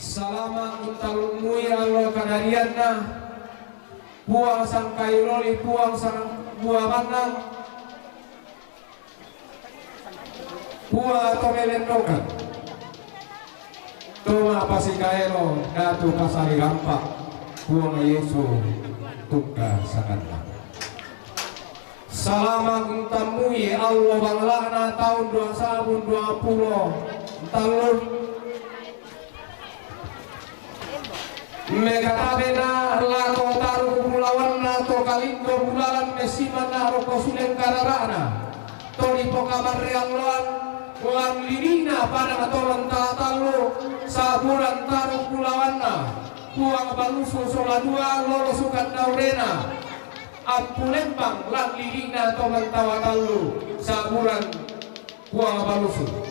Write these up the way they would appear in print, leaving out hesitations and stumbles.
Salama untalumui Allah kadarianna buang sang kayu loli buang sang buah manang buang atau melendokan toma pasikaelo datu kasari rampak buang Yesu tukka sangatlah. Salama untamui Allah banglahna tahun 2020 talun Megatabena lato taru kumulawanna to kalindo bulalan mesimana roko sulen kararana tori pokaman riangloan bulan lirina pada matolan tatalu sabulan taru kulawanna buang balusu soladua lolo sukan daurena ampulembang lan lirina to mentawatalu sabulan buang balusu.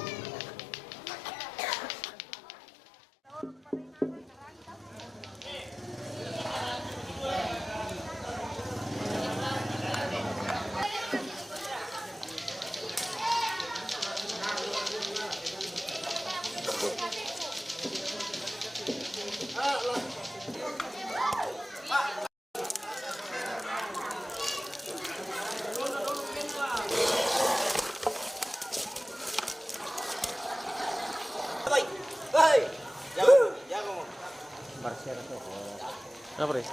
Apa Riz?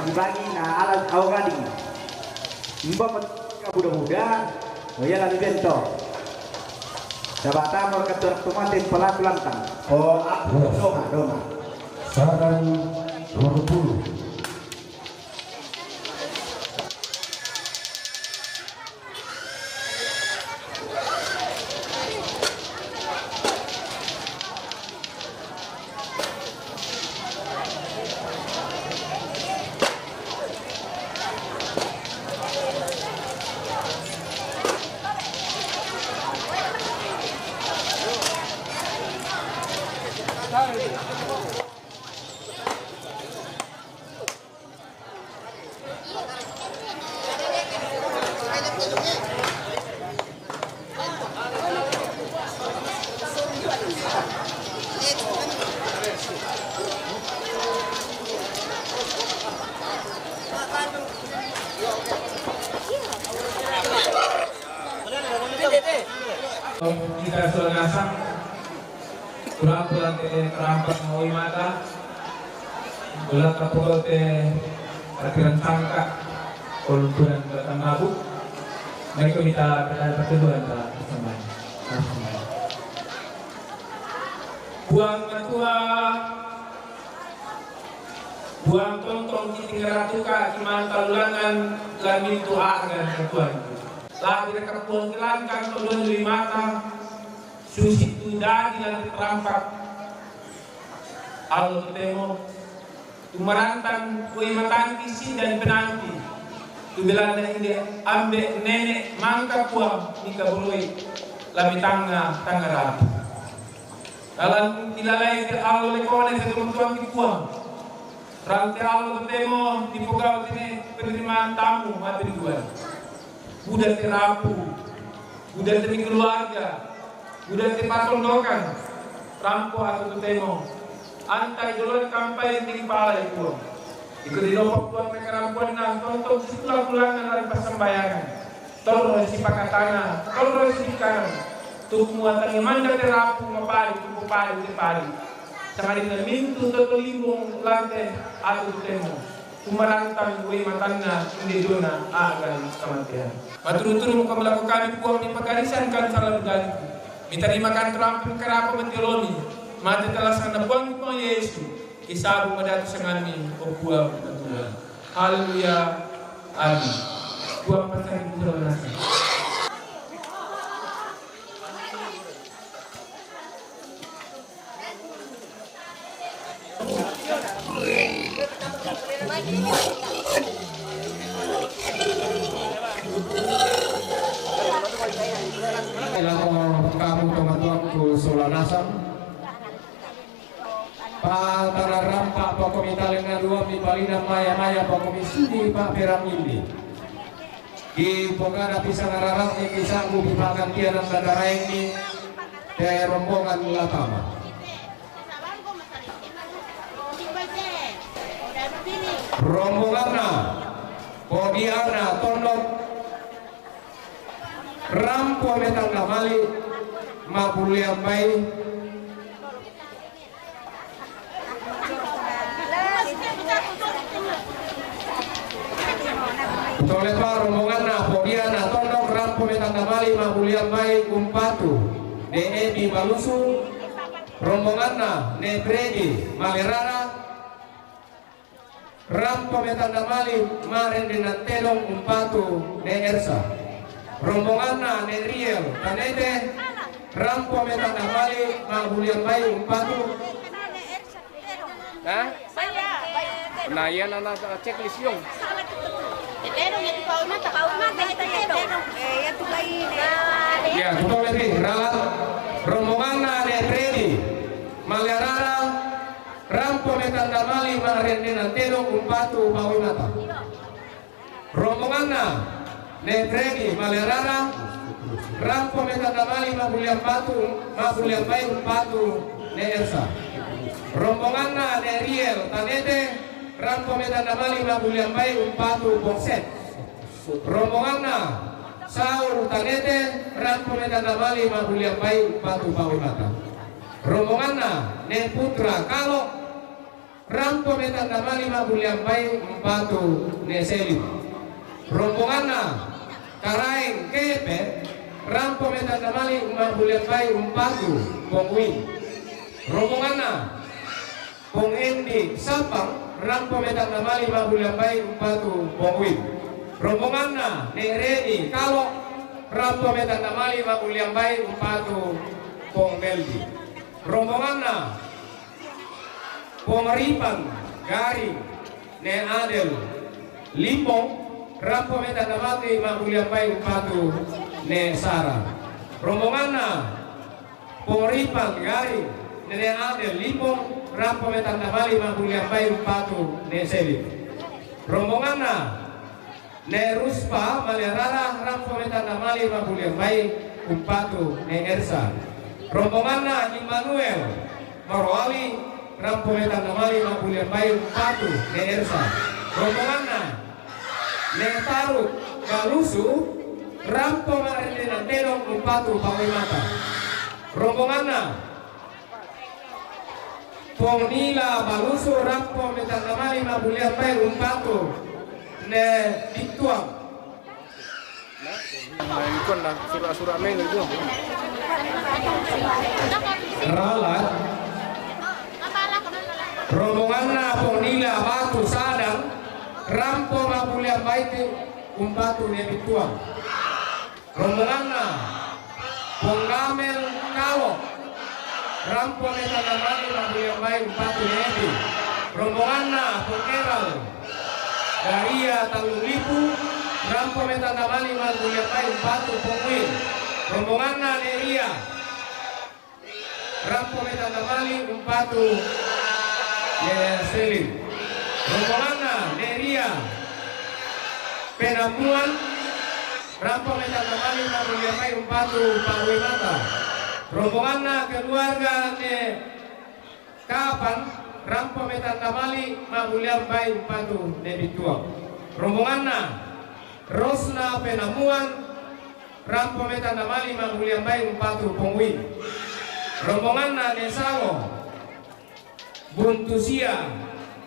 Dibagi na alat awgadi mbak muda-muda ya lagi bento sabata mau ketur tumatin pelaku lantang oh doma Sarang 20 Kita sudah nasang pulang kerampat mau mata pulang kapal akhiran tangka kulturan batang mabuk mereka minta pertemuan bersama buang ketua buang tongtong di tinggal ratuka cuman talulangan lamin tua dengan ketuan lagi dekat pulang kelangkang tolong dari mata susi tunda di terampak Allah temo tumarantang kue matangkisi dan penanti Tu belanda ini ambek nenek mangka kuam nika boloi lami tanga rapi. Dalam ilalai ke Allah lekone se tuan ki kuam. Rantai Allah temo di pegawai ini penerimaan tamu mati dua. Budak terapu, budak demi keluarga, budak patondokan, rampok atau temo. Antai dulu kampai tinggi pala itu. Ikut di lopok tuan mereka rampuan dan tonton setelah pulangan dari persembayangan. Tolong si pakatana, tolong si kanan. Tuk muatan yang manda terapu mapari, tuku pari. Sama dengan mintu atau limbung lantai atau temo. Kumarantang gue matangna hindi dona agan kematian. Maturuturo ka melakukan puang di pagkarisan kan salah berganti. Minta dimakan terampin kerapa mentiloni. Mati telah sana puang puang Yesus. Kisabu madatu sangani o buang Tuhan. Haleluya. Amin. Buang pasang ibu nasi. Kamu teman-temanku Sulanasam Patararam Pak Pokomi Talenga Dua Mi Palina Maya Pokomi Sini Pak Perang Indi Di Pogada Pisang Ararang Di Kisanggu Bimakan Tianang Dadara ini Dari rombongan Mulatama Rombonganna Kodiana Tondok Rampo metang namali Mabuliang Bay Tolepa rombonganna Kodiana Tondok Rampo metang namali Mabuliang Bay Umpatu Ne di Balusu rombonganna Ne Bredi Malerara Rampo metang namali Maren Dinantelong Umpatu Ne Ersa rombonganna ne Riel Tanete Rampo metang namali Mabuliang Bay Umpatu Hah? Nah yan na checklist yung ya betul lebih ralat rombonganna ne Fredi Malarara Rampo metang namali Maren Dinantelong Umpatu Bawimata rombonganna ne Fredi Malerara Rampo metang namali Mabuliang Bay Umpatu ne Ersa rombonganna ne Riel Tanete Rampo metang namali Mabuliang Bay Umpatu Bokset rombonganna Saur Tanete Rampo metang namali Mabuliang Bay Umpatu Bawimata rombonganna ne Putra Kalo Rampo metang namali Mabuliang Bay Umpatu ne Selim rombonganna Karaeng Kepe Rampo metang namali Mabuliang Bay Umpatu Pongwin rombonganna Pong Endi Sapang Rampo metang namali Mabuliang Bay Umpatu Pongwin rombonganna ne Redi Kalo Rampo metang namali Mabuliang Bay Umpatu Pong Meldi rombonganna Pongaripan Garing ne Adel Limpong Rampo metang namali Mabuliang Bay Umpatu ne Sara rombonganna Pongaripan Garing ne Adel Limpong Rampo metang namali Mabuliang Bay Umpatu ne Selim rombonganna ne Ruspa Malerara Rampo metang namali Mabuliang Bay Umpatu ne Ersa rombonganna Immanuel Marwali Rampo metang namali Mabuliang Bay Umpatu ne Ersa rombonganna ne Taruk Galusu Rampo Maren Dinantelong Umpatu Bawimata rombonganna Ponila Balusu Rampo metang namali Mabuliang Bay Umpatu ne Diktuang ikon na surah-surah main itu Ralat rombonganna Ponila Batu Sadang Rampo Mabuliang Bay Umpatu ne Diktuang rombonganna Ponggamel Kawok Rampo metang namali Mabuliang Bay Umpatu ne Ebi rombonganna Pongeral Daria Talung Lipu Rampo Metanda Mali Magulia Pai Batu Pongwin. Rombongan Neria. Rampo Metanda Mali Umpatu Selim. Rombongan Neria. Penamuan. Rampo Metanda Mali Magulia Pai Umpatu Pak Wimata. Rombongan keluarga Kapan. Rampo Metanda Mali Magulia Pai Umpatu Nebituang. Rombongan Rosna Penamuan Rampo Metanda Mali Magulia Pai Umpatu Pongwin. Rombongan Nesalo Buntusia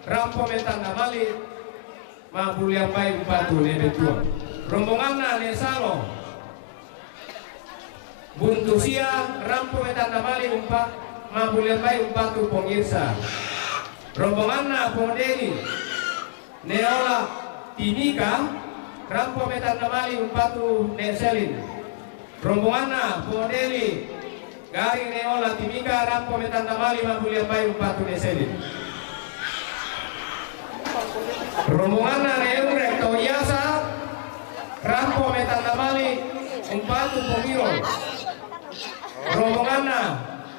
Rampo Metanda Mali Magulia Pai Umpatu Nebetua. Rombongan Nesalo Buntusia Rampo Metanda Mali Magulia Pai Umpatu Pongirsa. Rombongan Pondeli Neola Timika Rampo Metanda Mali Umpatu Neselin. Rombongan Pondeli Gari Neola Timika Rampo Metanda Mali Magulia Pai Umpatu Neselin. Rombongan Neurek Toyasa Rampo Metanda Mali Umpatu Pongiro. Rombongan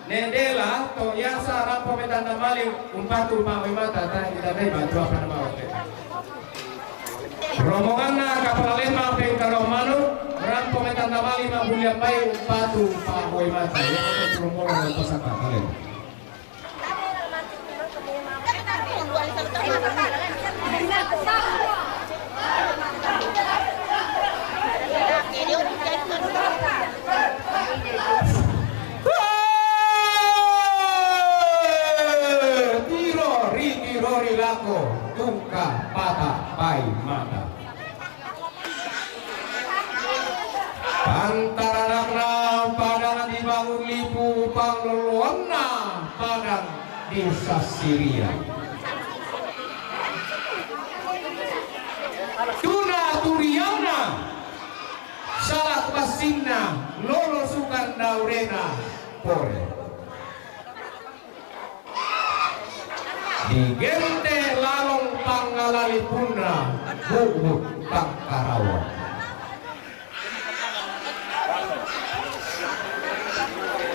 Nendela Toyasa Rampo Metanda Mali Umpatu Pak Wimata. Kita bantu apa nama waktu. Rombongan kapal lema Pengkaromanu Rampo Metanda Mali Magulia Pai Umpatu Pak Wimata. Ini rombongan peserta kalian. Rori lako tungka pata pai mata. Pantaranakna padang dibangun lipu pangluluanna padang desa Siria. Tuna turiana salat basinna lolo sukan daurena pore. Di gente lalong pangalalipuna bubuk Tangkarawa.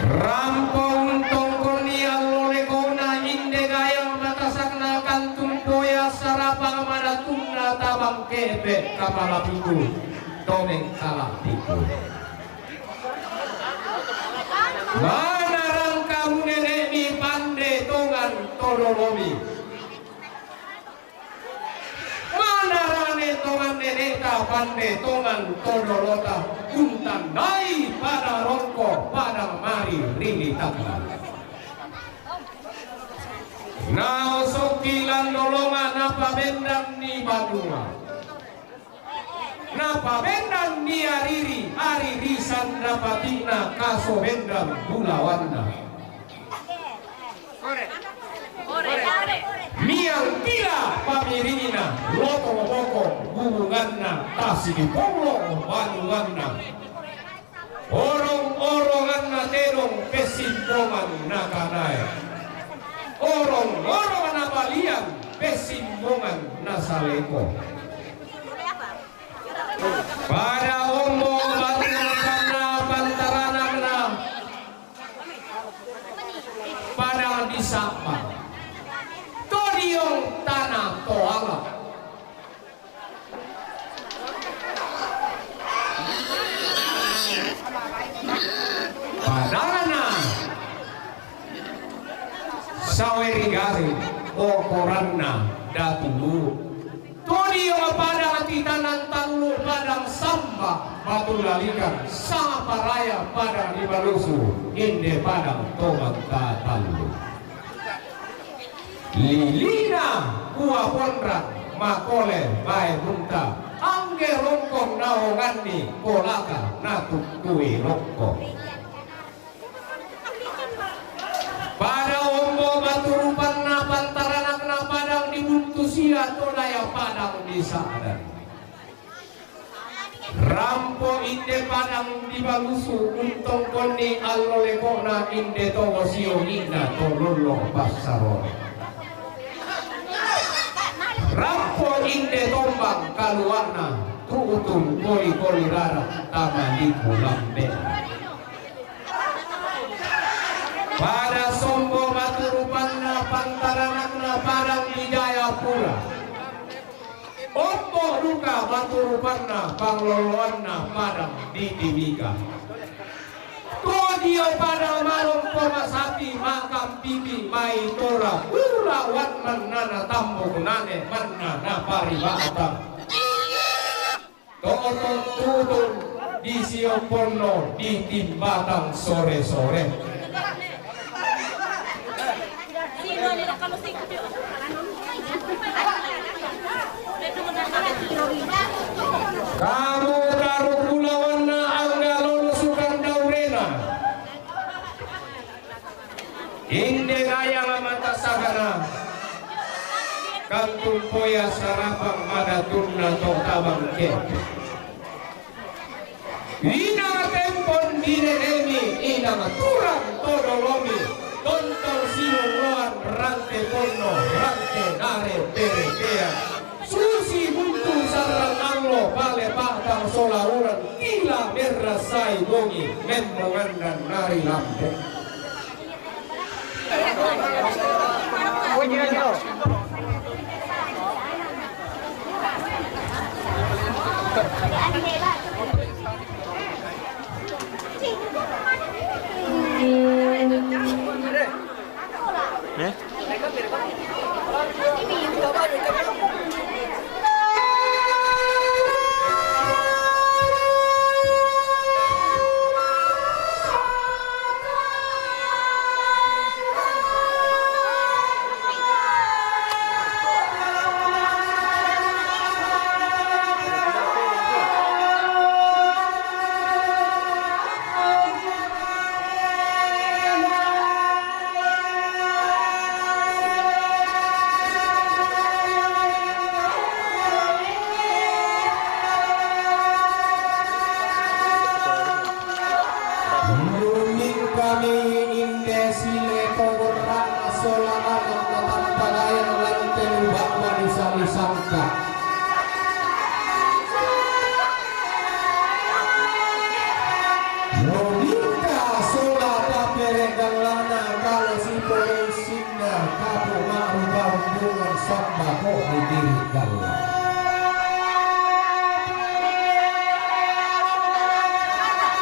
Rampong tongkoni allolekona inde gayang matasakna kantung poya sarapang madatunna tabang kepet kapala piku tomeng salah piku. Mana rangka munenemi pande tongan tololomi. Mana rane tongan neneka pande tongan tololota. Untan nai pada rongko pada mari rini taki. Nao sokilan dolongan napa bendang ni badunga. Napa bendang ni ariri risan napa tina kaso bendang bulawanna. Miang tila pamirina loto boko hubunganna tasi di polo banunganna. Orong-oronganna terong kesimpongan nakanai. Orong-orongan abalian kesimpongan nasaleko. Pada ombo batungana pantaranana pada disapa todiong tanah toala padana sawerigari okoranna datulu todiong pada titanan tanglu padang samba batu lalikan sama raya padang dibalusu inde padang tomat tatalu lilina buah pondra makole bae bunta angge rongkong naongani kolaka natuk tui rongkong pada ombo batu rupan pantaranak na padang dibuntusia todaya padang disadar rampo inde padang dibalusu untong koni allolekona inde togo sio ina tololo pasaro rampo inde tombang kaluarna tuutun koli rara tamaliku lambe. Pada sombo maturupanna pantaranakna parang di Jayapura. Ombo duka maturupanna pangloloanna padang di Timika. Kodio padang malong pomasapi makam pipi mai tora pura watman nana tambung nane manna na paribatang. Toton tutun di Siopono di Timbatang sore-sore. Karu pulauan na angga lulusukan daurena. Inde gaya mata sagana. Kantun poya sarapang madaturna to tabang ke. Ina tempon dinenemi ina turang todolomi. Tontol sinuan rante pono rante nare perekea. Susi buntu sarang anglo bale patang solauran gila merasai bongi memongandan nari lambe.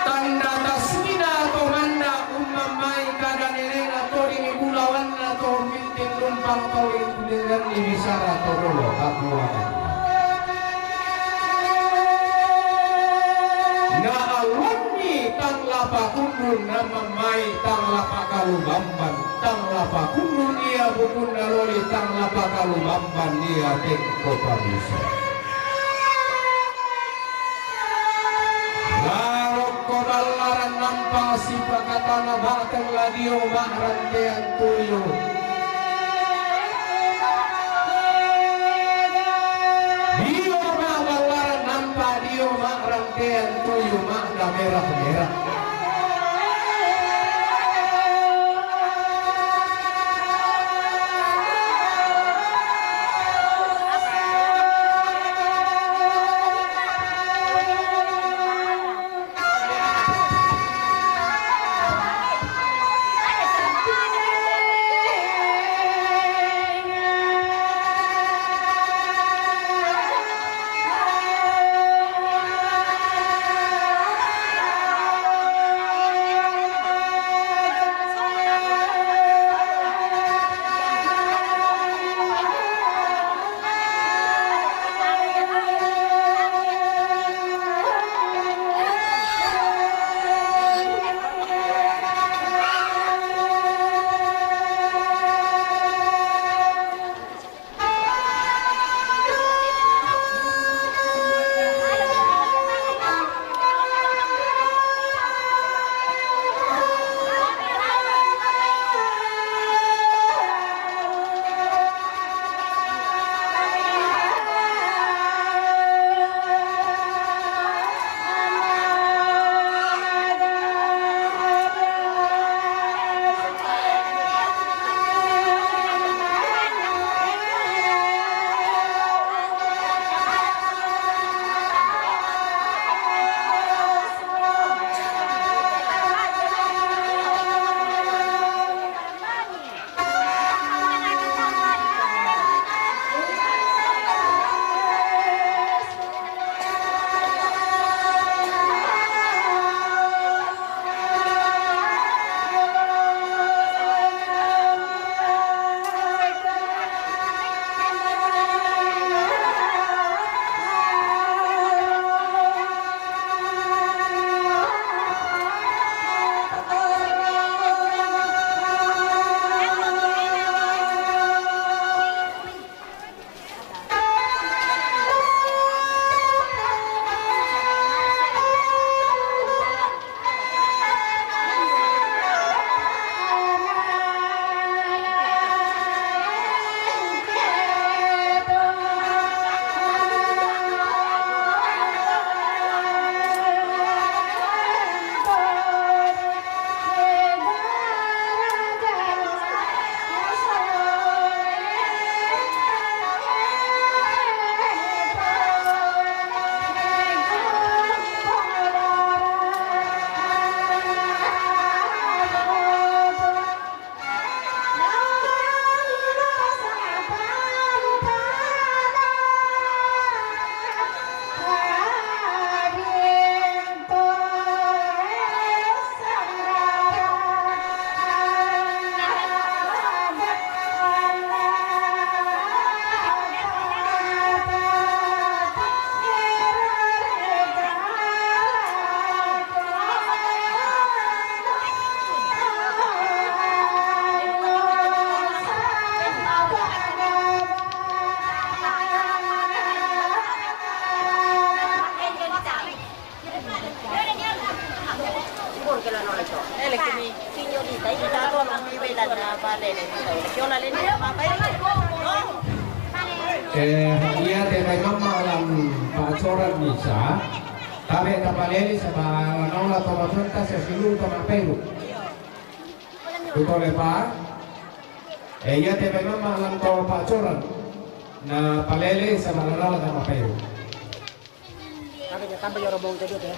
Tanda tasmina to manda umamai kada nerena to ini bulawan to mintin numpang to dengan ibisara to rolo kapuangan. Na alumni tang lapa kundun nama mai tang lapa kalubamban tang lapa kundun ia bukun naloli tang lapa kalubamban ia tengko pamisa. Kodalaran nampa si prakatana batang ladio makrantean tuyo. Dio makalaran nampa dio makrantean tuyo makna merah-merah. Iya temay mamalam pacoran bisa tapi tapaleli sa naula tomapunta sa silu tomapero tutole pa iya temay mamalam to pacoran na paleli sa naula tomapero Sampai yo robong tadi ya.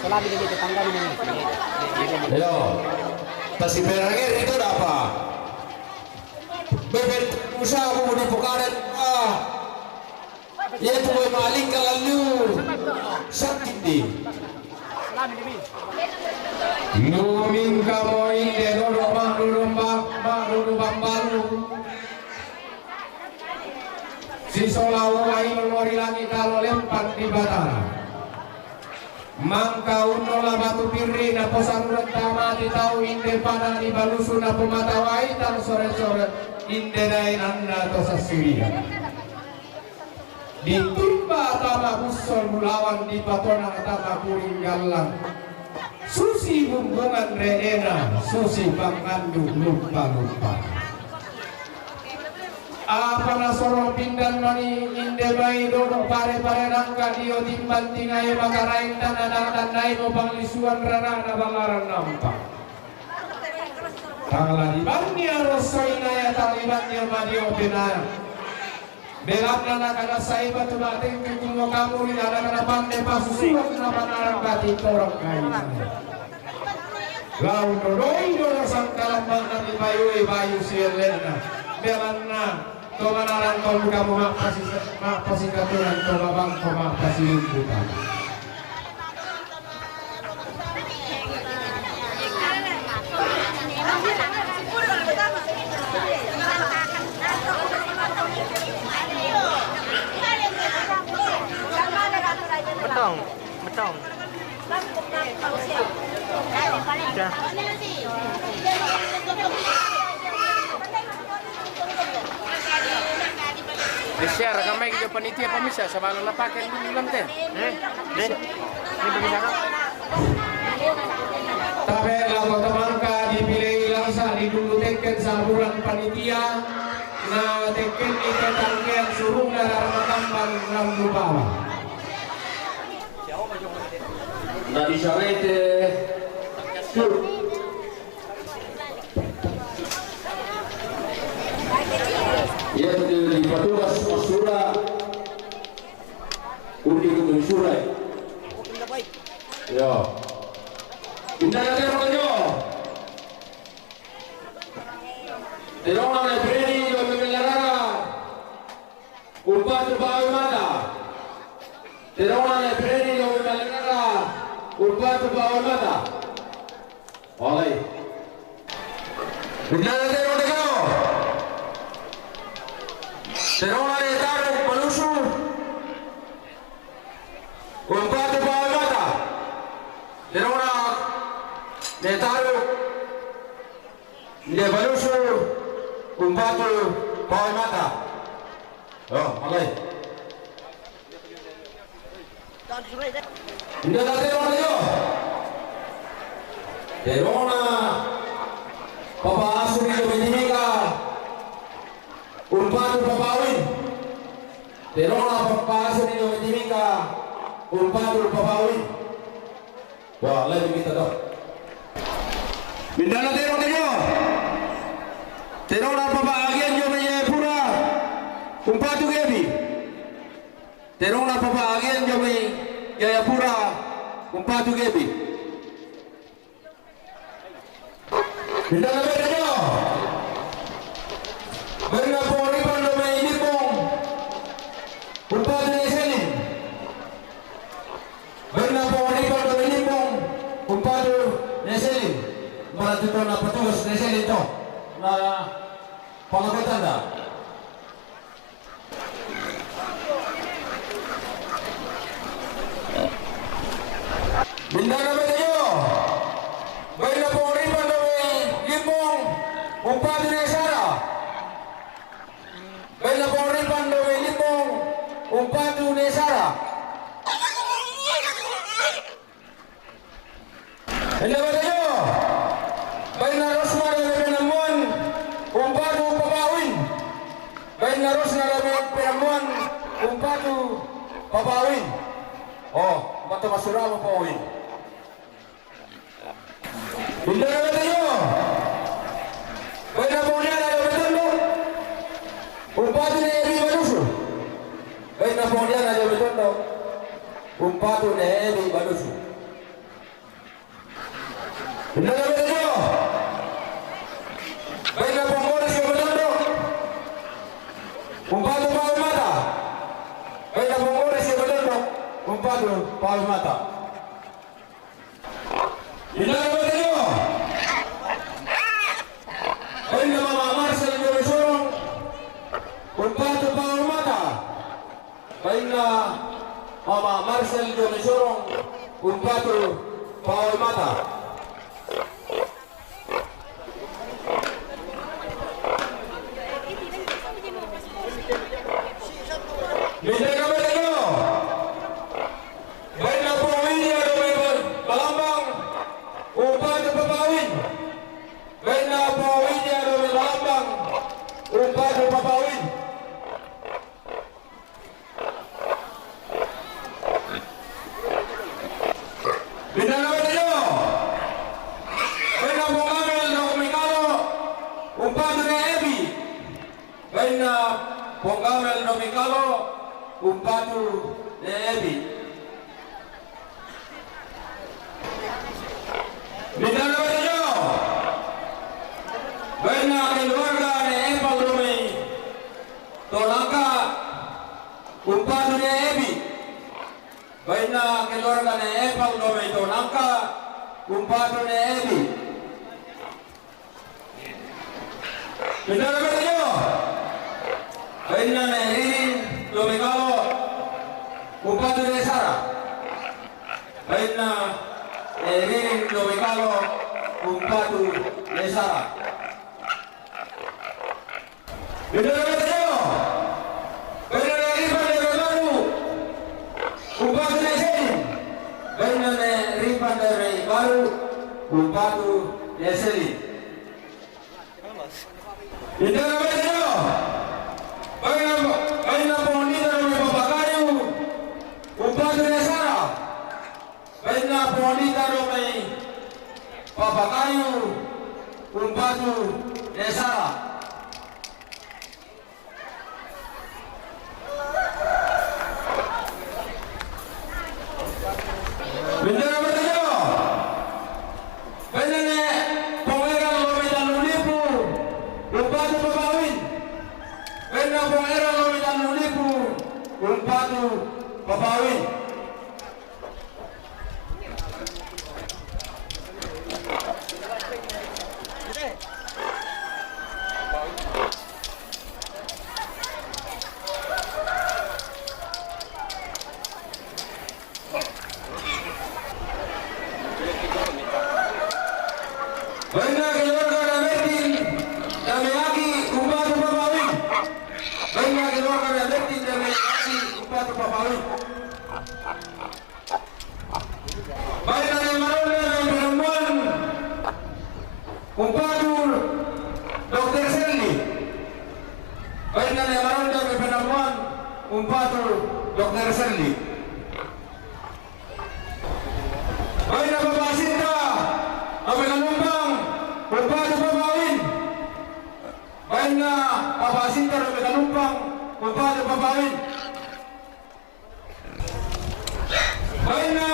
Selama dia tetangga ini. yo pasti berangir itu apa bebet usaha mo di pokaret ya tuh maling kalalu sakit di Numing kamu inde dodo maru bambaru si solawu lain melori langit kalau lempar di batara mangka unola batu piri na posaruran tamati tau inde pada di balusu na pematawai tan sore-sore inde dain anda tosa siria ditimba tama busol mulawan di patona tama kuring galang susi bumbungan reena susi bangandung lupa-lupa apa na sorong pindan mani inde bai dodo pare-pare nangka dio timban tingai makarain tanah-tanah mo panglisuan rana na balaran nampak tangala di bangnya rosoina ya talibatnya madio benaya belak na kana saiba tu bating kumo kamu ni ada kana pande pasusuan na manarang bati torang kain lau dodoi dodo sangkalan bangna di bayu sirlena belanna to manarang kau kamu makpasi katuran to babang ko makpasi lumputan Betong. Share kami ke panitia pemisah sama anak pakai bilang teh. Den. Ini pemisah kan? tapi lagu temangka dipilih langsa di dulu teken saburan panitia na teken ike tangkian suruh darah makambang rambu bawah na di Sarete Sur ya di Patugas Masura undi ke Masura ya pindah ke Rojo Terona na Breni yo memelarara Ulpat bawa mana Terona na Breni yo memelarara Ulpat bawa mana oleh pindah ke Rojo Terona na taruh pelusu Ulpat bawa mana Terona na taruh dia balusu umpatul bawah mata oh mulai tidak ada terona yo terona papa asuri yo benimika umpatul papawin terona papa asuri yo benimika umpatul papawin wah lagi kita dong Bindana terona yo Terona papahagian yo may pura kumpatu gebi Terona papahagian yo may pura kumpatu gebi Bindana beda yo Berna poripan yo may inipong kumpatu neselin Berna poripan yo may inipong kumpatu neselin Maratuto na patugas neselin to na pangkapitan na Bindana ba kayo? Bay na po rin pa na may limong umpati na isara Bay na po rin pa na may limong umpati na isara Bindana ba kayo? Baina Rosma dari Penamuan Umpatu Papawin. Baina Rosma dari Penamuan Umpatu Papawin. Oh, mata Masurama Papawin. Bintang katanya. Baina Poniana dari Betondo. Umpatu Nebi Badusu. Baina Poniana dari Betondo. Umpatu Nebi Badusu. Bintang katanya. Baina Pongores dari Betondo. Umpatu Paul Mata. Baina Pongores dari Betondo. Umpatu Paul Mata. Bintang katanya. Baina Mama Marcel dari Sorong. Umpatu Paul Mata. Baina Mama Marcel dari Sorong. Umpatu Paul Mata. Bintang katanya. Baina Pawinnya dari Balambang. Umpatu Papawin. Baina Pawinnya dari Balambang. Umpatu Papawin. Bintang katanya. Baina Pongamel dari Mekalo. Umpatu Nebi. Baina Pongamel dari Mekalo. Umpatu Nebi. Bintang katanya. Baina keluarga Nepal Rumi Tonaka Umpatu Nebi. Baina keluarga Nepal Rumi Tonaka Umpatu Nebi. Bintang katanya. Baina Nerin Domingalo Umpatu Desara. Baina Nerin Domingalo Umpatu Desara. Bintang katanya. Baina Neripan dari Baru Umpatu Neseni. Baina Neripan dari Baru Umpatu Neseni. Bintang katanya. Baina Pondita dari Papakayu Umpatu Desara. Baina Pondita dari Papakayu Umpatu Desara. Bintang katanya. Baina Pangeran Lomedan Lulipu Umpatu Papawin. Baina Pangeran Lomedan Lulipu Umpatu Papawin. Baina keluarga Dametin Dameaki Umpatu Papawin. Baina keluarga Dametin Dameaki Umpatu Papawin. Baina Nemarona dan Penemuan Umpatu Dr. Serli. Baina Nemarona dan Penemuan Umpatu Dr. Serli. Baina Bapak Sinta Penumpang Umpatu Papawin. Baina Bapak Sinta Penumpang Umpatu Papawin. Baina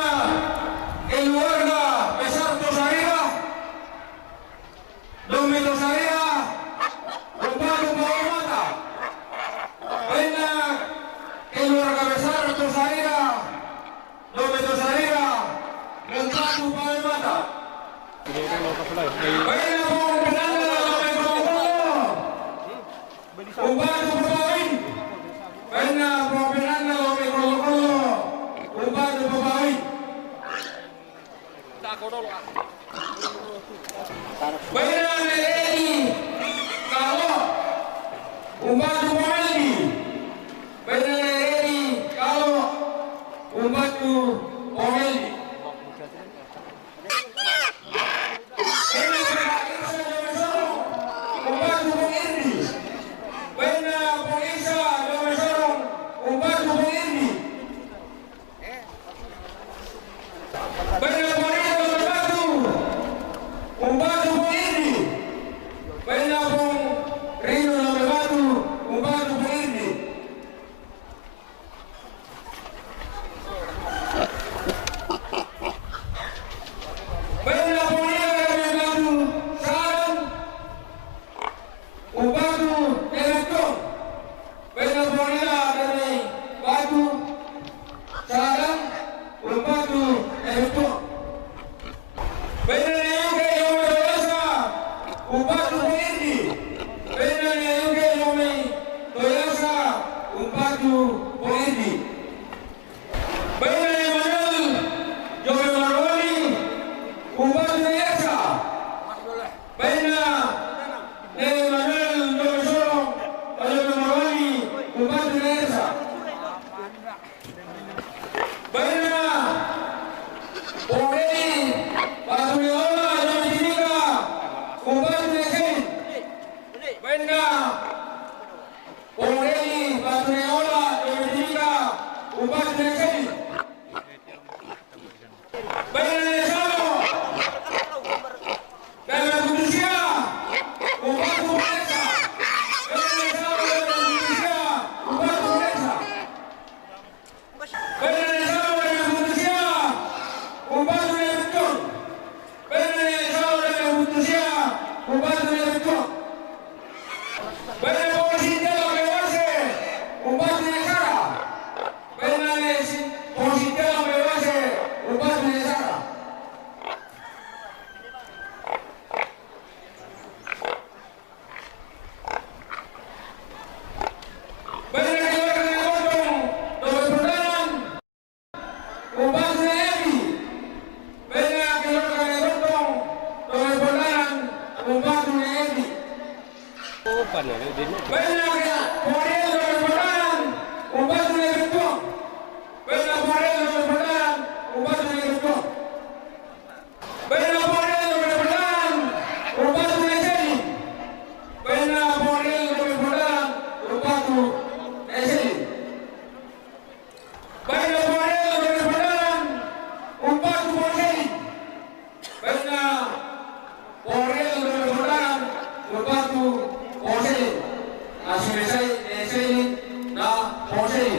keluarga besar Tosarira Domi Tosarira Umpatu Paul Mata. Baina keluarga besar Tosarira Domi Tosarira Umpatu Paul Mata. Baina Pong Penanda Lomi Kolokolo Umpatu Papawin. Baina Pong Penanda Lomi Kolokolo Umpatu Papawin. Baina Neredi Kalau Umpatu Pameldi. Baina Neredi Kalau Umpatu Pameldi. Baina Umpatu Poindi, Bena Yuke Yomi, Toyasa, Umpatu Poindi. Bena Emmanuel, Yomi Marwani, Umpatu Toyasa. Bena Emmanuel, Yomi Sorong, Yomi Marwani, Umpatu Toyasa. Bena Pondi, Patu Yola, Yomi Timika, Umpatu Nesin. Bena Pondi, Patu Yola, Yomi Timika, Umpatu Nesin. Bena Nesano, Bena Kudusia, Umpatu Nesa. Bena Nesano, Bena Kudusia, Umpatu Nesa. Bena Nesano, Bena Kudusia, Umpatu Nesa. Bena Nesano, Bena Kudusia, Umpatu Nesa. Bena Positela Bewase, Umpatu Nesa. Bena Positela Bewase, Umpatu Nesa. Bena Keluarga Negotong, Dobe Perdanan, Umpatu Nebi. Bena Keluarga Negotong, Dobe Perdanan, Umpatu Nebi. Bena Korea Dobe Perdanan, Umpatu Negotong. Bena Korea Dobe Perdanan, Umpatu Negotong. Bena Korea Dobe Perdanan, Umpatu Negeri. Bena Korea Dobe Perdanan, Umpatu Negeri. Bena Korea Dobe Perdanan, Umpatu Negeri. Bena Korea Dobe Perdanan, Umpatu Negeri. Nasionalisasi Negeri na Negeri.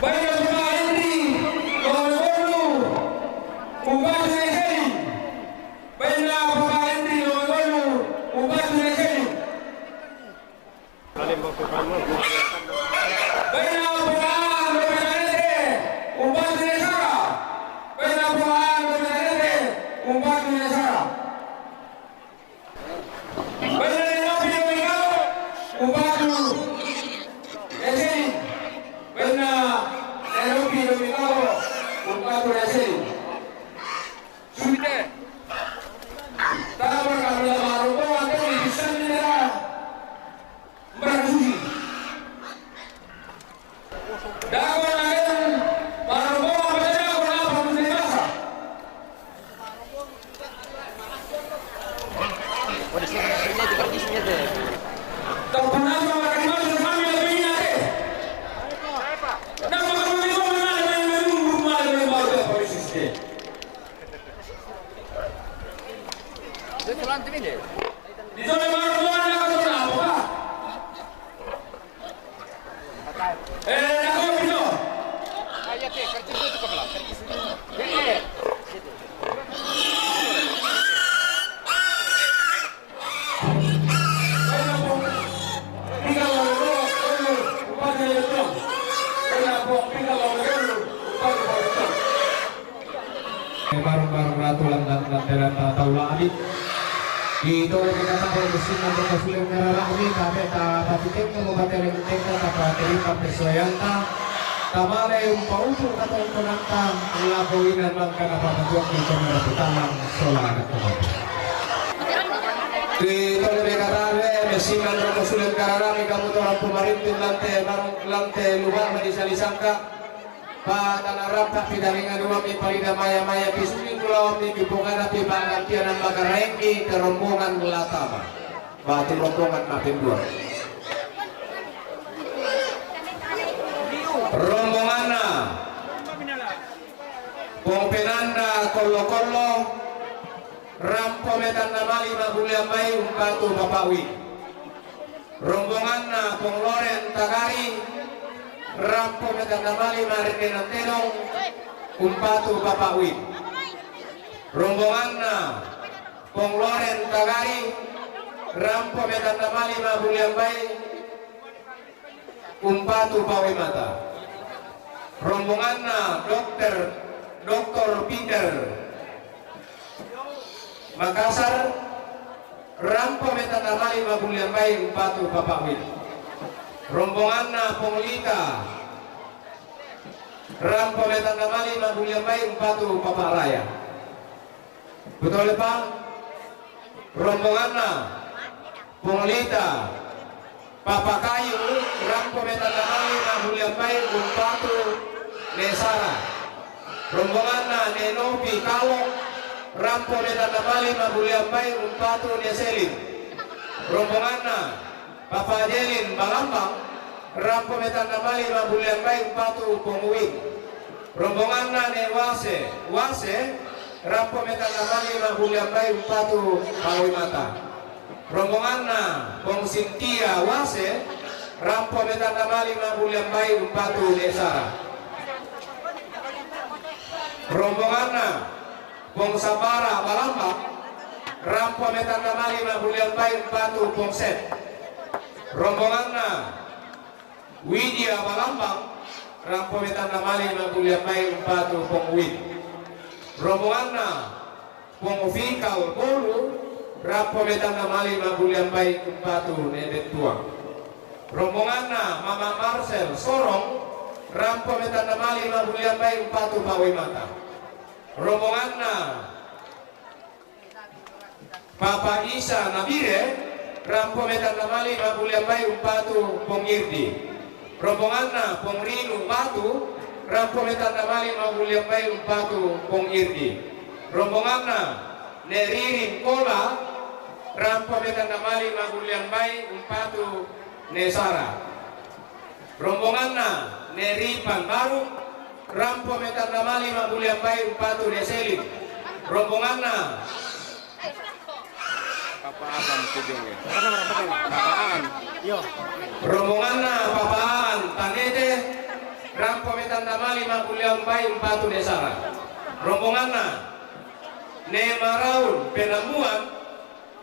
Bena Pemaindi, Lomegolu, Umpatu Negeri. Bena Pemaindi, Lomegolu, Umpatu Negeri. Bena Pemain Lomenanete, Umpatu Nesara. Bena Pemain Lomenanete, Umpatu Nesara. Bena Nairobi Lomegalo, Umpatu Negeri. Bena Nairobi Lomegalo, Umpatu Negeri. Sudah. Tama kabla marubo ate ibisan nila. Merasusi. Dawa natin marubo abada wala pagdemasa. Tapunan mga kaibigan sa kami na biniyate. Nang mga kaibigan na may mga palisiste. Dito may marubo na nakatulao ka. Nako dito. Barang-barang ratu lantaran tahu lagi. Itu kita tahu mesin untuk kasuling merah ini tapi tak pakai kamu pakai lengkap tak pakai persesuaian tak. Tamale umpautu atau penantang melakukan dan melakukan apa-apa di kamera pertama solar atau di lebih karare mesin untuk kasuling kararami kamu orang pemarintin lantai luar disangka Pak tanarap tak pidaringan dua mi palida maya pisungin pulau mi hubungan api bangantian dan magarengki ke rombongan Latama. Batu rombongan makin dua. Rombonganna Pompenanda kolo rampo metan namali magulia mai umpatu bapawi. Rombonganna Pong Loren Tagari rampo metan namali marikenan tenong umpatu bapawi. Rombonganna Pong Loren Tagari rampo metan namali magulia mai umpatu pawi mata. Rombonganna Dr. Peter Makassar rampo metan namali mabulian bayi umpatu Bapak Win. Rombongan na Ponglita rampo metan namali mabulian bayi umpatu Bapak Raya. Betul Pak? Rombongan na Ponglita Papa Kayu rampo metan namali mabulian bayi umpatu Nesara. Rombongan na Nenopi Kalong rampo metan namali mabulian bayi umpatu Neselin. Rombongan na Papa Jelin Balambang rampo metan namali mabulian bayi umpatu Ponguin. Rombongan na Wase rampo metan namali mabulian bayi umpatu Pawimata. Rombongan na Pong Sintia Wase rampo metan namali mabulian bayi umpatu Desara. Rombongan na Pong Sabara Balambang rampo metan namali mabulian bayi umpatu Pongset. Rombongan na Widya Balambang rampo metan namali mabulian bayi umpatu Pongwin. Rombongan na Pong Fikal Bolu rampo metan namali mabulian bayi umpatu Nebetuang. Rombongan na Mama Marcel Sorong rampo metan namali mabulian bayi umpatu Pawimata. Rombongan na Papa Isa Nabire rampo metan namali mabulian bayi umpatu Pongirdi. Rombongan na Pong Rinu Batu rampo metan namali mabulian bayi umpatu Pongirdi. Rombongan na Neririn Kola rampo metan namali mabulian bayi umpatu Nesara. Rombongan na Neripan Baru rampo metan namali mabulian bayi umpatu Neselin. Rombongan na Papaan tujung ya. Papaan. Yo. Rombongan na Papaan Tanete rampo metan namali mabulian bayi umpatu Nesara. Rombongan na Nemaraun Penamuan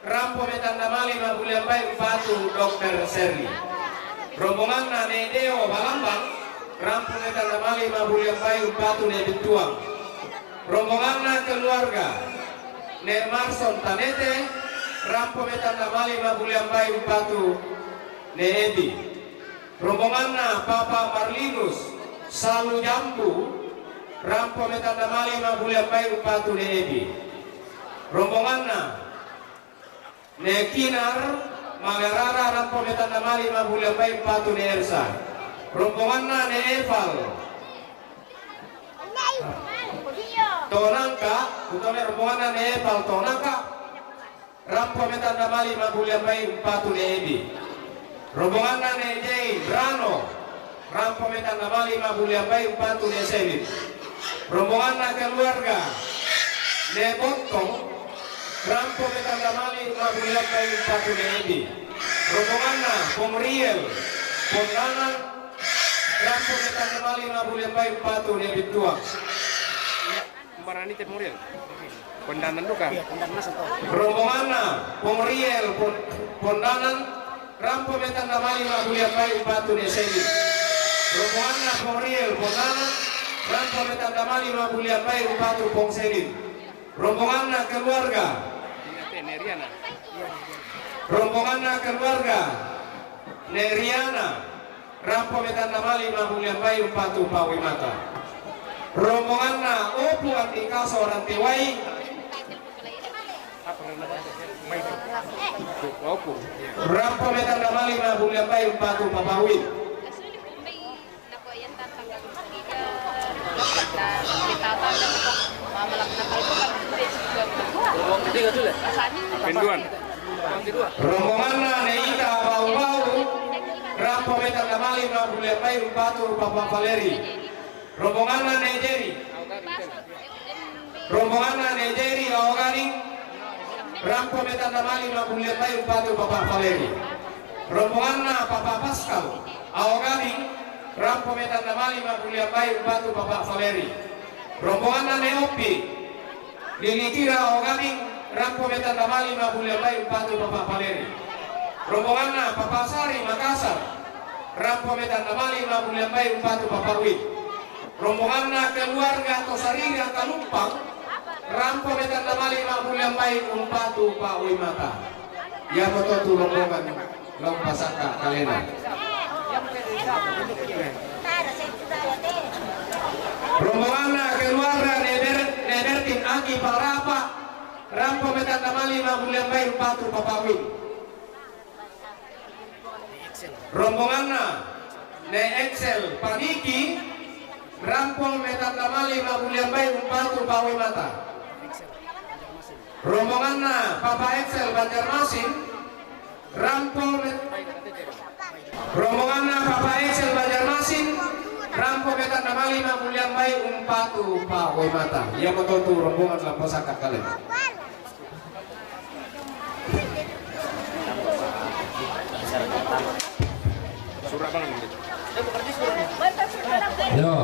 rampo metan namali mabulian bayi umpatu Dr. Serli. Rombongan na Nedeo Balambang rampo metan namali mabulian bayi umpatu Nebituang. Rombongan na keluarga Nemarson Tanete rampo metan namali mabulian bayi umpatu Neebi. Rombongan na Papa Marlinus Salu Jambu rampo metan namali mabulian bayi umpatu Neebi. Rombongan na Nekinar Magarara rampo metan namali mabulian bayi umpatu Neersa. Rombongan na Neeval Tonangka utama rombongan na Neeval Tonangka rampo metan namali mabulian bayi umpatu Neebi. Rombongan na Nejei Brano rampo metan namali mabulian bayi umpatu Neselin. Rombongan na keluarga Nebontong rampo metan namali mabulian bayi umpatu Neebi. Rombongan na Pomriel Pondangan rampo metan namali mabulian bayi umpatu Nebituang. Barani teh Muriel. Kondanan duka. Iya, kondan masuk tuh. Rombongan na Pomriel Pondangan rampo metan namali mabulian bayi umpatu Neselin. Rombongan na Pomriel Pondangan rampo metan namali mabulian bayi umpatu Pongselin. Rombongan na keluarga Neriana. Rombongan na keluarga Neriana rampo metan namali mabulian bayi umpatu Pawimata. Rombongan na Opu Antikaso Rantiwai Opo. rampo metan namali mabulian bayi umpatu Papawin. Penduan. Rombongan na Neita Bau-Bau rampo metan namali mabulian bayi umpatu Papa Valeri. Rombongan na Nejeri Aoganing rampo metan namali mabulian bayi umpatu Papa Valeri. Rombongan na Papa Pascal Aoganing rampo metan namali mabulian bayi umpatu Papa Valeri. Rombongan na Neopi Lilikira Aoganing rampo metan namali mabulian bayi umpatu Papa Valeri. Rombongan na Papa Sari Makassar rampo metan namali mabulian bayi umpatu Papa Wid. Rombongan na keluarga Tosariga Kalumpang rampo rampo metan namali mabulang baik umpatu pa uimata. Ya betul tu rombongan long pasaka kalena. Rombongan keluar nebertin aki parapa rampo metan namali mabulang baik umpatu pa pawin. Rombongan ne Excel paniki rampo metan namali mabulang baik umpatu pa uimata. Rombongan Papa Excel Banjarmasin rombongan Papa Excel Banjarmasin rampo metan namali mabulang baik umpatu pa uimata. Ya betul tu rombongan lampas akak kalian. Yo,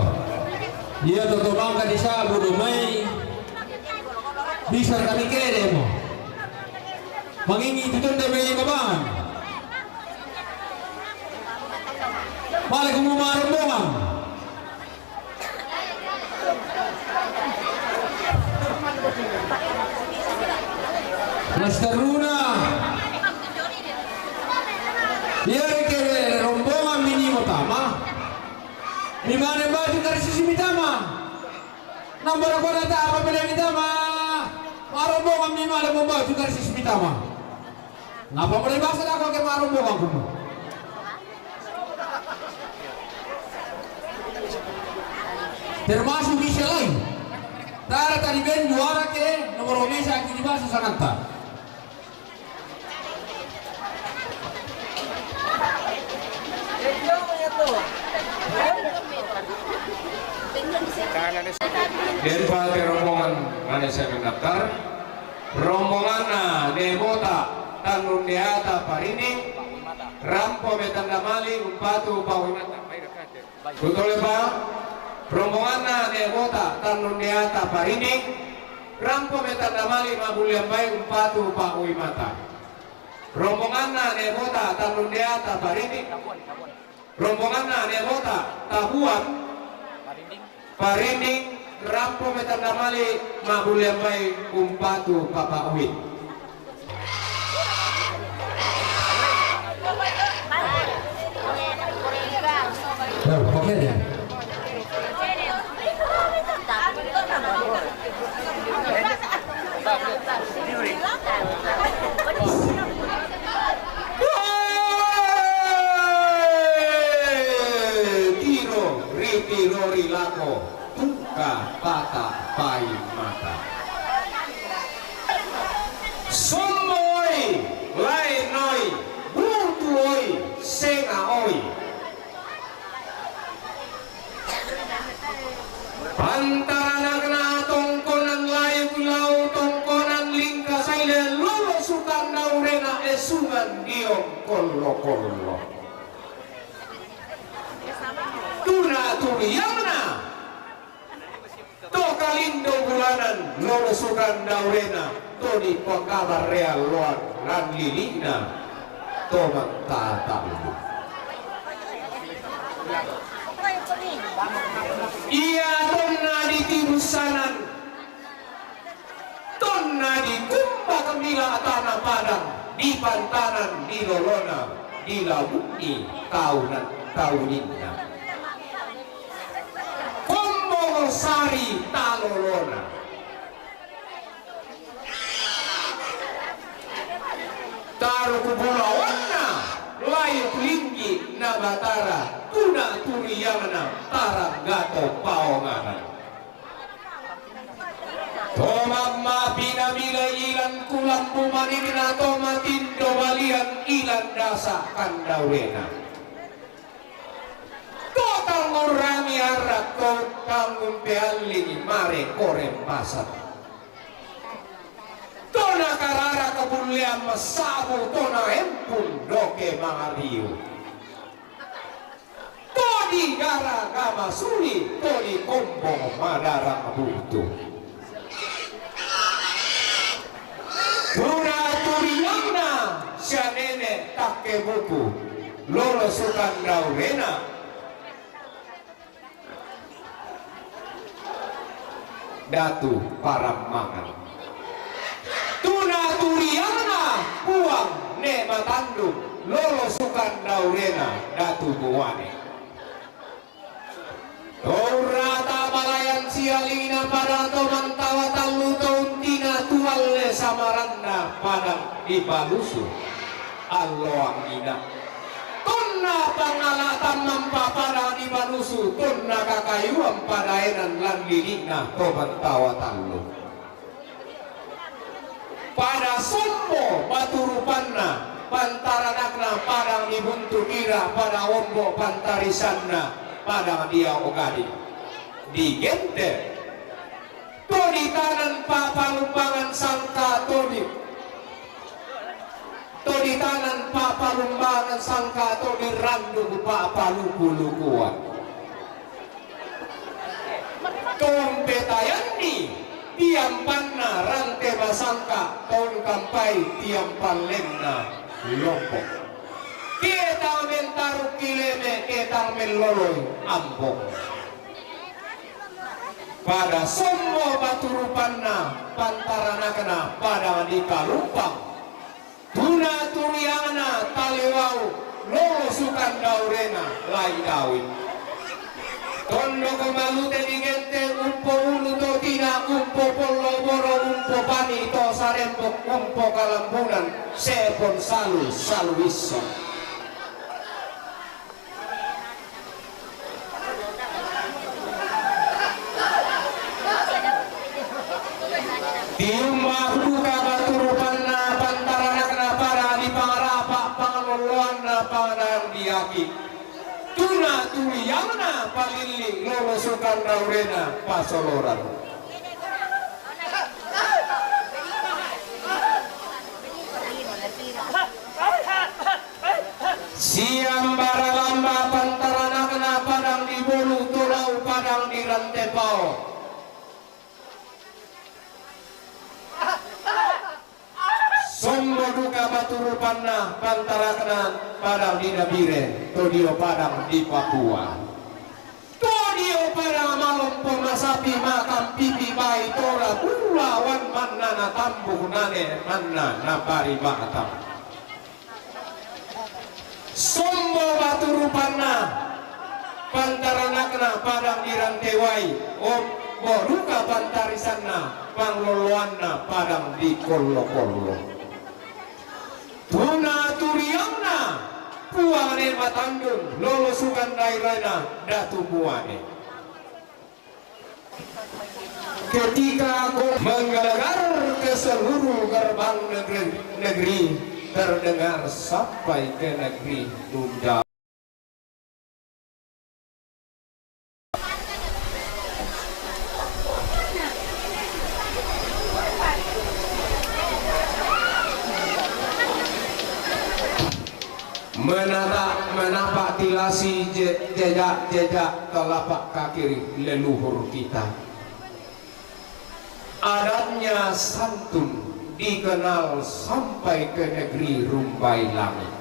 dia totobang ka di sa budumay. Bisa kami kere mo. Mangingi tutun de may babangan. Pala kung umarombongan. Nastaruna. Dia kere rombongan minimo tama. Mimane baju dari sisi mitama. Nomor ako na ta pabila mitama. Marombongan mimale mo baju dari sisi mitama. Ngapa mulai bahasa ako kay marombongan ko mo? Termasuk bisa lain. Tara tadi ben juara ke nomor mesa yang dibahas sananta. Daripada rombongan mana saya mendaftar rombongan Nemota Tanun Deata Parini rampo metan damali umpatu pawimata. Betul ya Pak? Rombongan Nemota Tanun Deata Parini rampo metan damali mabulian baik umpatu pawimata. Rombongan Nemota Tanun Deata Parini rombongan Nemota Tabuan Parinding rampo metan damali mabulian baik umpatu papa uwit. Oke deh. Tiro rilako tuka pata pai mata. Sumoy lai noi butuoi senga oi. Antara na tongkonan layu lau tongkonan lingka saile lolo sukan daurena esungan diong kollo. Tuna turiyana to kalindo bulanan lolo sukan daurena to di pangkabar real luar lan lilina to mantata iya tonna di tirusanan tonna di kumba kemila tanah padang di pantanan di lolona di labuni tauninna Kombo Sari Talolona Taruh kubulawana layu linggi nabatara tuna turiyana taranggato paongana Tomamma pinamila ilan kulang pumanina tomatindo malian ilan dasa kandawena total ngurami harap tanggung pealing mare korem pasat tona karara kebulian masabu tona empun doke mangariu todi gara gama suli todi kombong madara butuh tuna turiyana sianene take buku lolo sukan daurena Datu Parammangan puang ne matandung lolosukan daurena datu buwane. Taurata balayan sialina pada toman tawa talu tauntina tualle samaranna pada ibalusu alloangina. Tunna pangalatan mampa pada ibalusu tunna kakayuan pada enan landinina toman tawa talu. Pada sombo baturupanna pantaranakna padang dibuntu kira pada ombo pantarisanna padang dia ogadi di gente todi tanan papalumbangan sangka todi tanan papalumbangan sangka todi randu papalukulukuan tompetayani tiang panna rante basangka tahun kampai tiang panlenna lompok kita mentaruh kileme kita meloloy ambok pada semua batu rupanna pantaranakna pada di kalumpang tuna turiana talewau lolosukan daurena lai dawin tondo kemalute digente umpo ulu to tina umpo polo boro umpo pani to sarempok umpo kalambunan sepon salu iso tiumbah buka baturupanna pantaranakna para di pangarapa pangaloloanna pangadang diaki tuna tuliyangna palili lolosukan daurena pasoloran siang baralamba pantaranakna padang di bolu tulau padang di rantepao sombo duka baturupanna pantarakna padang di Nabire todio padang di Papua todio padang malom pemasapi makam pipi bai tora pulawan manna na tambuh nane manna na pari batam sombo baturupanna pantaranakna padang di Rantewai ombo duka pantarisanna pangloloanna padang di kollo-kollo tuna turiangna puane matandung lolosukan daerahna datu buane ketika aku menggelegar ke seluruh gerbang negeri terdengar sampai ke negeri Tunda menapak tilasi jejak telapak kaki leluhur kita. Adatnya santun dikenal sampai ke negeri Rumbai Langit.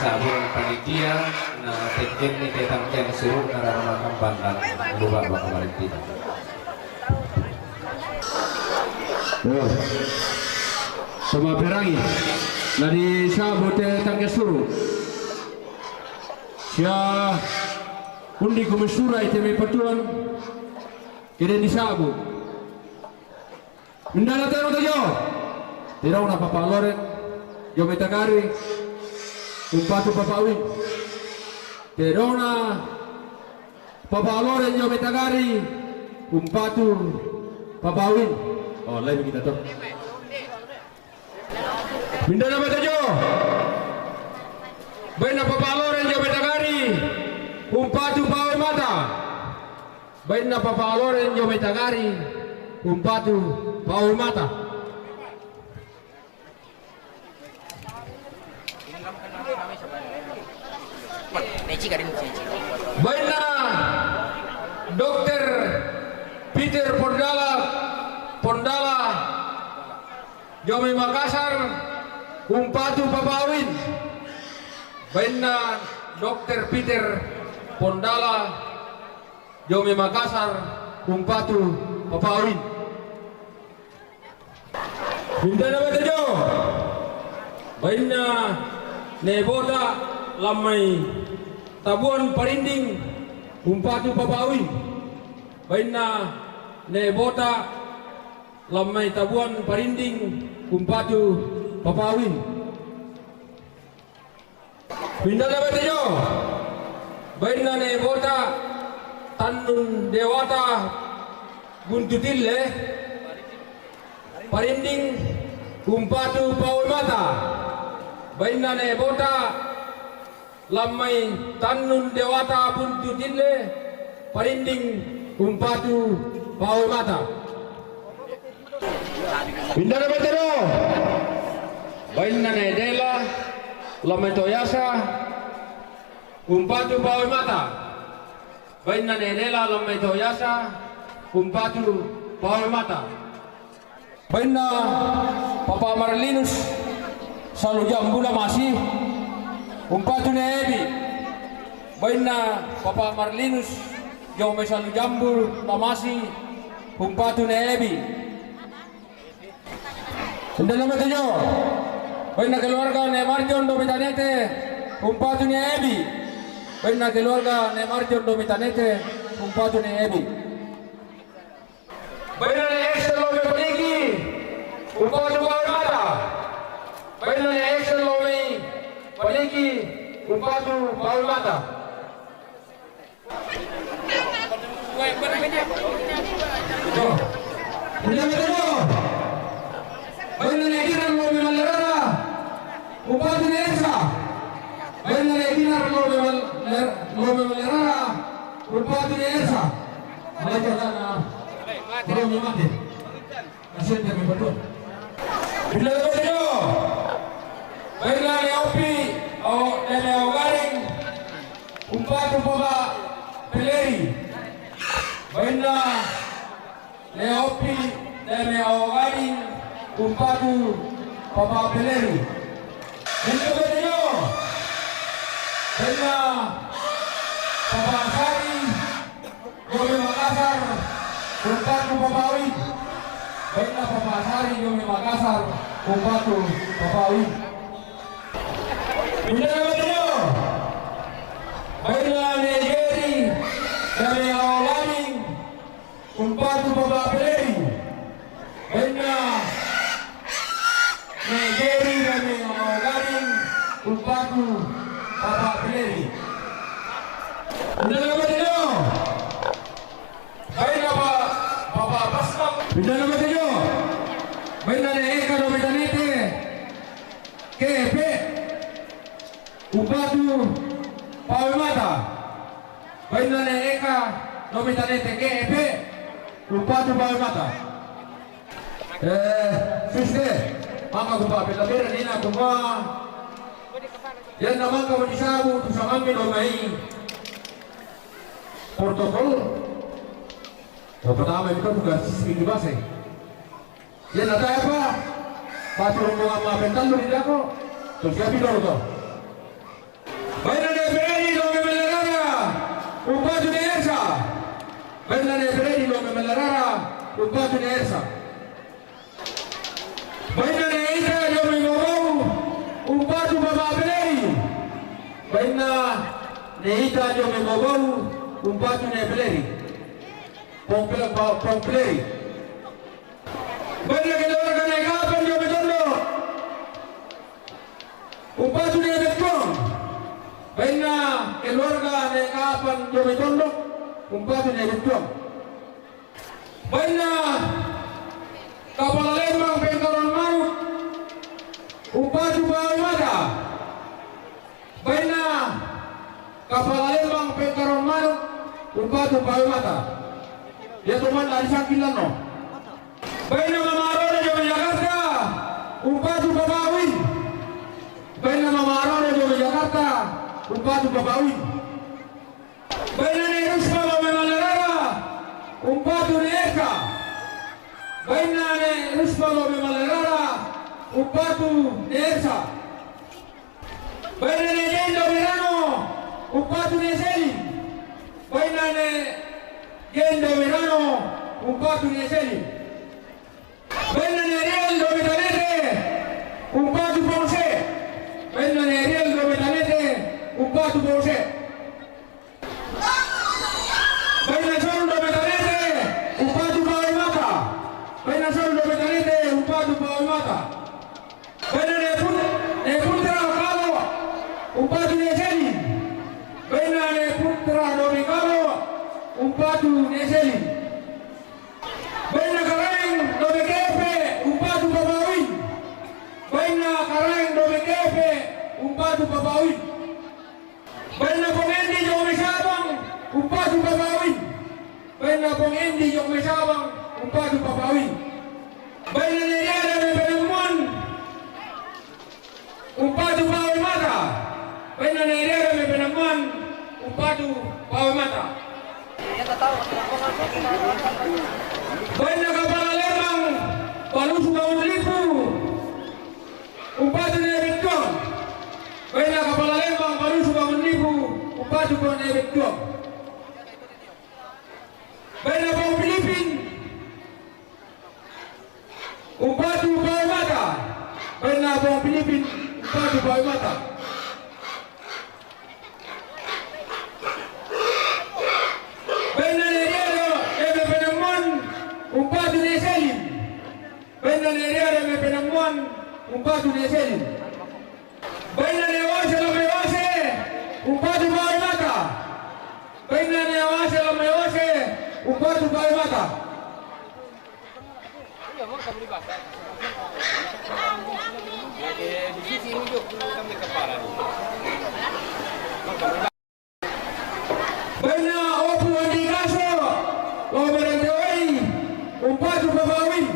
Sabun panitia na tekin ni tetang kian suruh naramakam bandan lupa baka maritim. Sama perangi dari sabut tangga suruh. Sia undi kumisura itu may patuan kini disabut. Mendala tayo tayo. Tiraw na papaloren. Yo may tagari. Umpatu papawin. Tiraw na papaloren yo may tagari. Umpatu papawin. Oh, lain kita tuh. Mendala ba tayo? Baik na papaloren yo may tagari. Umpatu pawe mata. Baik na papaloren yo may tagari. Umpatu pawe mata. Baik na Dr. Peter Pondala Jomi Makassar Umpatu papawin. Baik na Dr. Peter Pondala Jomi Makassar Umpatu papawin. Minta nama tajo. Baik na nebota lamai tabuan parinding Umpatu papawin. Baik na nebota lamai tabuan parinding Umpatu papawin. Minta nama tajo. Baik na nebota Tanun Dewata Buntutille Parinding Umpatu pawe mata. Baina ne bota lamai Tanun Dewata Buntutille Parinding Umpatu pawe mata. Bindana betero. Baina ne dela lamai Toyasa Umpatu pawe mata. Baina ne dela lamai Toyasa Umpatu pawe mata. Baina Papa Marlinus selalu jambula masih Umpatu nebi. Baina Papa Marlinus jauh selalu jambul masih Umpatu nebi. Dalam itu baina keluarga ne Marjon do mitanete Umpatu nebi. Baina keluarga ne Marjon do mitanete Umpatu nebi. Baina ne Excel lo berpergi Umpatu pawe mata. Baina ne Excel lo pergi Umpatu pawe mata. Baina ne Kiran lo memalera Umpatu ne Extra. Baina ne Kiran lo memalera Umpatu ne Extra. Mereka na belum mati. Asyik kami berdua. Bila begitu, baiklah Leopi, Leo Garing, Umpatu Papa Peleri. Baiklah Leopi, Leo Garing, Umpatu Papa Peleri. Bila begitu, baiklah Papa Sari, Jomi Makassar, Umpatu papawin. Baiklah Papa Sari Jomi Makassar Umpatu papawin. Bila begitu, baiklah Negeri dari Awalading Umpatu Papa Peleri. Baiklah Negeri dari Awalading Umpatu Papa Pileri. Pindah nama Tino. Baik apa Papa Pascal. Pindah nama Tino. Baik dari Eka Domitanite. KP. Upatu Pawemata. Baik dari Eka Domitanite KP. Upatu Pawemata. Suste. Maka kumpa pelabera nina kumpa. Yan naman ka manisabu sa kami no may protokol. O pertama itu bukan sisi base. Yan ada apa? Patulong mga mabental lo nila ko. Terus siapa dulu to? Baina de Ferrari lo me melarara. Upatu de Ersa. Baina de Ferrari lo me melarara. Upatu de Ersa. Baina de Ita yo me ngomong. Upatu Papa Pileri. Baina Neita yo me ngomong. Upatu de Pileri. Pileri. Baina keluarga negapan yo me tondo. Upatu de Betong. Baina keluarga negapan yo me tondo. Upatu de Betong. Baina Kapal Lembang Pentoron Maut. Upatu Pawemata. Baina Kapal Lembang Pentoron Maut. Upatu Pawemata. Ya teman dari Sakilan no. Baina Mama Arona Jawa Jakarta. Upatu Papawin. Baina Mama Arona Jawa Jakarta. Upatu Papawin. Baina Nerusma Memelarara. Upatu Neka. Baina Nerusma Memelarara. Upatu Nersa. Baina Negendo Verano. Upatu Neseli. Baina Negendo Verano. Upatu Neseli. Baina Neriel Domitanete. Upatu Ponce. Baina Neriel Domitanete. Upatu Ponce. Baina Sol Domitanete. Upatu Pawemata. Baina Sol Domitanete. Upatu Pawemata. Baina Neputra Kalo. Upatu Neseli. Baina Neputra Domikalo. Upatu Neseli. Baina Karang Domekepe. Upatu Papawin. Baina Karang Domekepe. Upatu Papawin. Baina Pongendi Jome Sabang. Upatu Papawin. Baina Pongendi Jome Sabang. Upatu Papawin. Baina Neriada Mepenemuan. Upatu Pawemata. Baina Neriada Mepenemuan. Upatu Pawemata. Baina Kapal Lembang. Palusu Baulipu. Upatu Nebetong. Baina Kapal Lembang. Palusu Baulipu. Upatu Nebetong. Baina Pau Filipin. Upatu Pawemata. Baina Pau Filipin. Upatu Pawemata. Baina Neriada Mepenemuan. Upatu Neselim. Baina Neriada Mepenemuan. Upatu Neselim. Baina Newase Lamewase. Upatu Pawemata. Baina Newase Lamewase. Upatu Pawemata. Di sisi unjuk kami kepala. Baina Opu Andikaso. Lomerantewai. Upatu Papawin.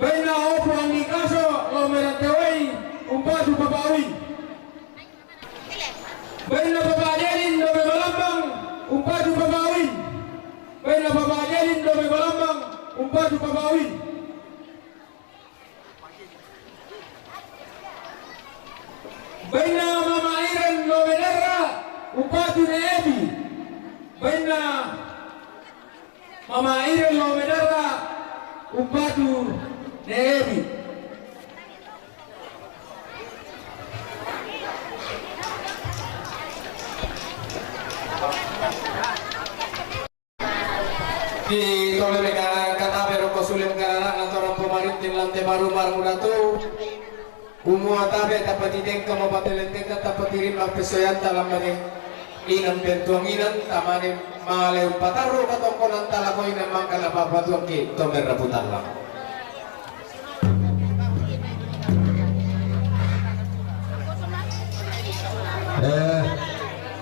Baina Opu Andikaso. Lomerantewai. Upatu Papawin. Baina Papa Ajelin Dome Balambang. Upatu Papawin. Baina Papa Ajelin Dome Balambang. Upatu Papawin. Baina Mama Iren Lomenera. Upatu Neebi. Baina Mama Iren Lomenera. Upatu Neebi. Di tolong kata pero kosulin karena lantaran pemarintin lantai baru baru datu Umua tabe dapat ditengka mapatelenteng dapat tirim lang pesoyan dalam maning inang bentuang inang tamanin maleun pataru katongkonan talakoy na mangka napapatuang ki tomer raputan lang.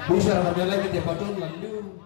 Bisa kami lagi dia patun lanjut.